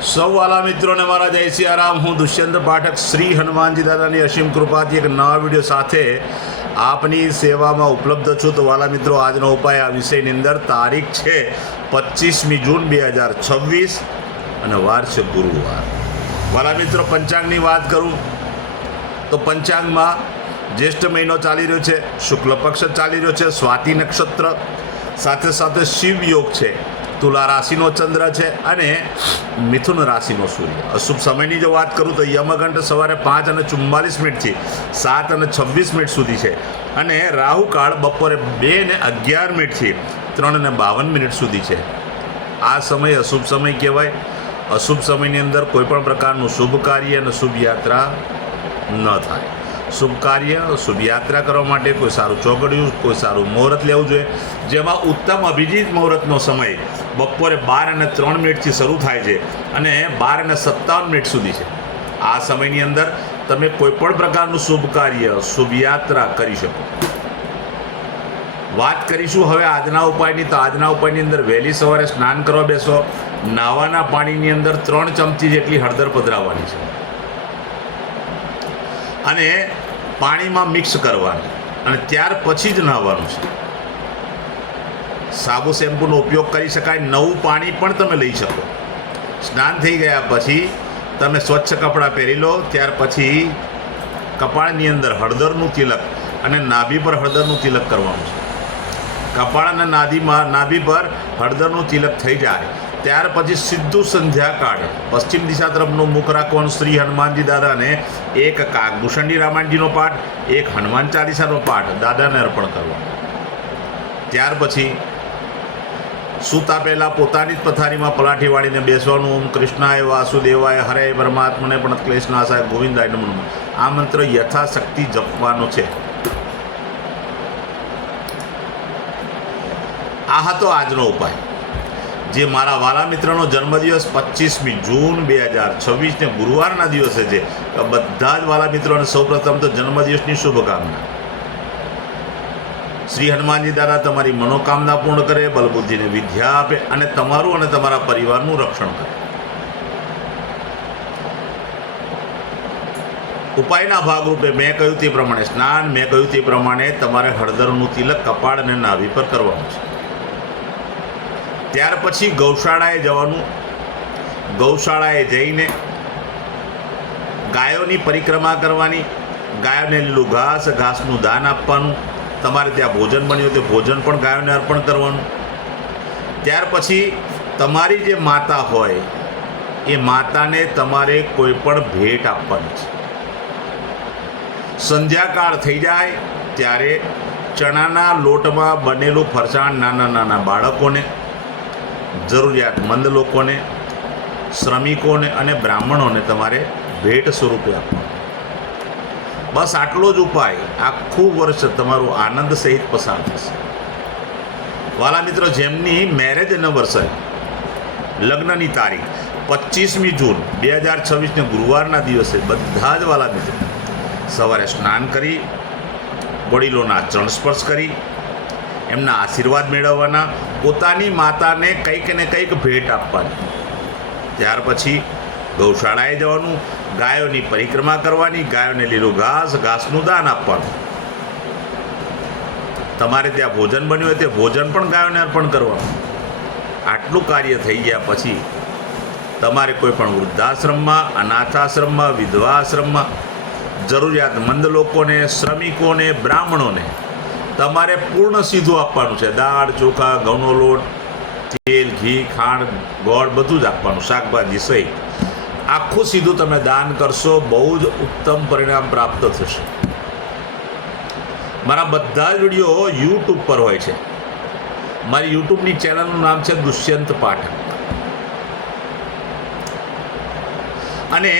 સૌ વાલા મિત્રોને મારા જય સિયારામ. હું દુષ્યંત પાઠક શ્રી હનુમાનજી દાદાની અસીમ કૃપાથી એક નવા વિડીયો સાથે આપની સેવામાં ઉપલબ્ધ છું. તો વાલા મિત્રો, આજનો ઉપાય આ વિષયની અંદર તારીખ છે 25મી જૂન 2026 અને વાર છે ગુરુવાર. વાલા મિત્રો, પંચાંગની વાત કરું તો પંચાંગમાં જ્યેષ્ઠ મહિનો ચાલી રહ્યો છે, શુક્લ પક્ષ ચાલી રહ્યો છે, સ્વાતિ નક્ષત્ર, સાથે સાથે શિવ યોગ છે, તુલા રાશિનો ચંદ્ર છે અને મિથુન રાશિનો સૂર્ય. અશુભ સમયની જો વાત કરું તો યમઘંટ સવારે 5:44 7:26 સુધી છે અને રાહુકાળ બપોરે 2:11 3:52 સુધી છે. આ સમય અશુભ સમય કહેવાય. અશુભ સમયની અંદર કોઈપણ પ્રકારનું શુભ કાર્ય અને શુભ યાત્રા ન થાય. શુભ કાર્ય, શુભ યાત્રા કરવા માટે કોઈ સારું ચોઘડિયું, કોઈ સારું મુહૂર્ત લેવું જોઈએ, જેમાં ઉત્તમ અભિજીત મુહૂર્તનો સમય બપોરે 12:03 શરૂ થાય છે અને 12:57 સુધી છે. આ સમયની અંદર તમે કોઈપણ પ્રકારનું શુભ કાર્ય, શુભ યાત્રા કરી શકો. વાત કરીશું હવે આજના ઉપાયની. તો આજના ઉપાયની અંદર વહેલી સવારે સ્નાન કરવા બેસો, નાવાના પાણીની અંદર 3 ચમચી જેટલી હળદર પધરાવવાની છે અને પાણીમાં મિક્સ કરવાની અને ત્યાર પછી જ નહાવાનું છે. સાબુ શેમ્પૂનો ઉપયોગ કરી શકાય. નવું પાણી પણ તમે લઈ શકો. સ્નાન થઈ ગયા પછી તમે સ્વચ્છ કપડાં પહેરી લો. ત્યાર પછી કપાળની અંદર હળદરનું તિલક અને નાભી પર હળદરનું તિલક કરવાનું છે. કપાળ અને નાભી પર હળદરનું તિલક થઈ જાય ત્યાર પછી સીધું સંધ્યાકાળે પશ્ચિમ દિશા તરફનું મુખ રાખવાનું. શ્રી હનુમાનજી દાદાને એક કાગભૂષણજી રામાયણજીનો પાઠ, એક હનુમાન ચાલીસાનો પાઠ દાદાને અર્પણ કરવાનો. ત્યાર પછી સૂતા પહેલાં પોતાની જ પથારીમાં પલાઠી વાળીને બેસવાનું. ઓમ કૃષ્ણાય વાસુદેવાય હરે પરમાત્મને પણ ક્લેશનાશાય ગોવિંદાય નમઃ. આ મંત્ર યથાશક્તિ જપવાનો છે. આ હતો આજનો ઉપાય. જે મારા વાલા મિત્રનો જન્મદિવસ 25મી જૂન 2026 ને ગુરુવારના દિવસે છે, તો બધા જ વાલા મિત્રોને સૌપ્રથમ તો જન્મદિવસની શુભકામના. શ્રી હનુમાનજી દાદા તમારી મનોકામના પૂર્ણ કરે, બલબુદ્ધિને વિદ્યા આપે અને તમારું અને તમારા પરિવારનું રક્ષણ કરે. ઉપાયના ભાગરૂપે મેં કહ્યું તે પ્રમાણે સ્નાન, મેં કહ્યું તે પ્રમાણે તમારે હળદરનું તિલક કપાળ અને નાભી પર કરવાનું છે. ત્યાર પછી ગૌશાળાએ જવાનું. ગૌશાળાએ જઈને ગાયોની પરિક્રમા કરવાની. ગાયોને લીલું ઘાસનું દાન આપવાનું. તમારે ત્યાં ભોજન બન્યું હોય તો ભોજન પણ ગાયોને અર્પણ કરવાનું. ત્યાર પછી તમારી જે માતા હોય એ માતાને તમારે કોઈ પણ ભેટ આપવાની છે. સંધ્યાકાળ થઈ જાય ત્યારે ચણાના લોટમાં બનેલું ફરસાણ નાના નાના બાળકોને, જરૂરિયાતમંદ લોકોને, શ્રમિકોને અને બ્રાહ્મણોને તમારે ભેટ સ્વરૂપે આપવાનું. બસ આટલો જ ઉપાય આખું વર્ષ તમારું આનંદ સહિત પસાર થશે. વાલા મિત્રો, જેમની મેરેજ એનિવર્સરી, લગ્નની તારીખ 25મી જૂન 2026 ને ગુરુવારના દિવસે બધા જ વાલા મિત્રો સવારે સ્નાન કરી, વડીલોના ચરણ સ્પર્શ કરી એમના આશીર્વાદ મેળવવાના. પોતાની માતાને કંઈક ને કંઈક ભેટ આપવાની. ત્યાર પછી ગૌશાળાએ જવાનું, ગાયોની પરિક્રમા કરવાની, ગાયોને લીલું ઘાસનું દાન આપવાનું. તમારે ત્યાં ભોજન બન્યું હોય તે ભોજન પણ ગાયોને અર્પણ કરવાનું. આટલું કાર્ય થઈ ગયા પછી તમારે કોઈ પણ વૃદ્ધાશ્રમમાં, અનાથાશ્રમમાં, વિધવા આશ્રમમાં જરૂરિયાતમંદ લોકોને, શ્રમિકોને, બ્રાહ્મણોને તમારે પૂર્ણ સીધું આપવાનું છે. દાળ, ચોખા, ઘઉંનો લોટ, તેલ, ઘી, ખાંડ, ગોળ બધું જ આપવાનું, શાકભાજી સહિત આખું સીધું તમે દાન કરશો. બહુ જ ઉત્તમ પરિણામ પ્રાપ્ત થશે. મારા બધા જ વિડીયો યુટ્યુબ પર હોય છે. મારી યુટ્યુબની ચેનલનું નામ છે દુષ્યંત પાઠક અને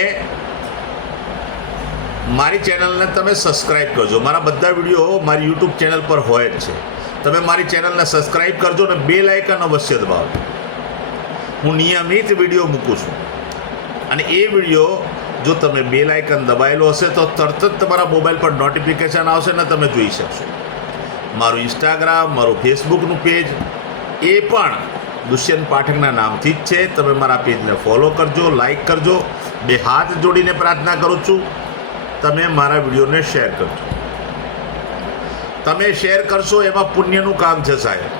મારી ચેનલને તમે સબસ્ક્રાઈબ કરજો. મારા બધા વિડીયો મારી યુટ્યુબ ચેનલ પર હોય જ છે. તમે મારી ચેનલને સબસ્ક્રાઈબ કરજો અને બેલ આઇકન અવશ્ય દબાવજો. હું નિયમિત વિડીયો મૂકું છું અને એ વિડીયો જો તમે બેલ આઇકન દબાવેલો હશે તો તરત જ તમારા મોબાઈલ પર નોટિફિકેશન આવશે ને તમે જોઈ શકશો. મારું ઇન્સ્ટાગ્રામ, મારું ફેસબુકનું પેજ એ પણ દુષ્યંત પાઠકના નામથી જ છે. તમે મારા પેજને ફોલો કરજો, લાઈક કરજો. 2 હાથ જોડીને પ્રાર્થના કરું છું, તમે મારા વિડીયોને શેર કરજો. તમે શેર કરશો એમાં પુણ્યનું કામ છે સાહેબ.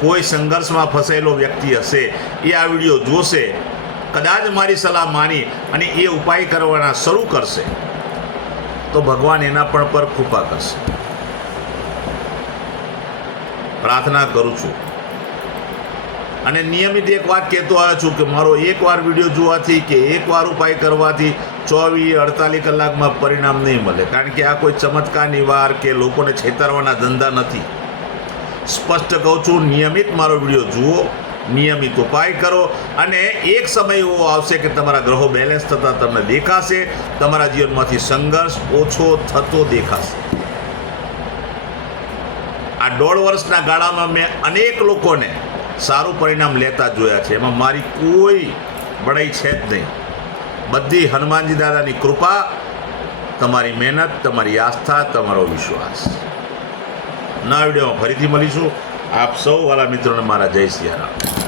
કોઈ સંઘર્ષમાં ફસાયેલો વ્યક્તિ હશે, એ આ વિડીયો જોશે, કદાચ મારી સલાહ માની અને એ ઉપાય કરવાના શરૂ કરશે તો ભગવાન એના પણ પર કૃપા કરશે. પ્રાર્થના કરું છું અને નિયમિત એક વાત કહેતો આવ્યો છું કે મારો એકવાર વિડીયો જોવાથી કે એકવાર ઉપાય કરવાથી 24-48 કલાકમાં પરિણામ નહીં મળે. કારણ કે આ કોઈ ચમત્કારની વાર કે લોકોને છેતરવાના ધંધા નથી. સ્પષ્ટ કહું છું, નિયમિત મારો વિડીયો જુઓ, નિયમિત ઉપાય કરો અને એક સમય એવો આવશે કે તમારા ગ્રહો બેલેન્સ થતા તમને દેખાશે. તમારા જીવનમાંથી સંઘર્ષ ઓછો થતો દેખાશે. આ 1.5 વર્ષના ગાળામાં મેં અનેક લોકોને સારું પરિણામ લેતા જોયા છે. એમાં મારી કોઈ બડાઈ છે જ નહીં. બધી હનુમાનજી દાદાની કૃપા, તમારી મહેનત, તમારી આસ્થા, તમારો વિશ્વાસ. નવા વિડીયોમાં ફરીથી મળીશું. આપ સૌ વાલા મિત્રોને મારા જય સિયારામ.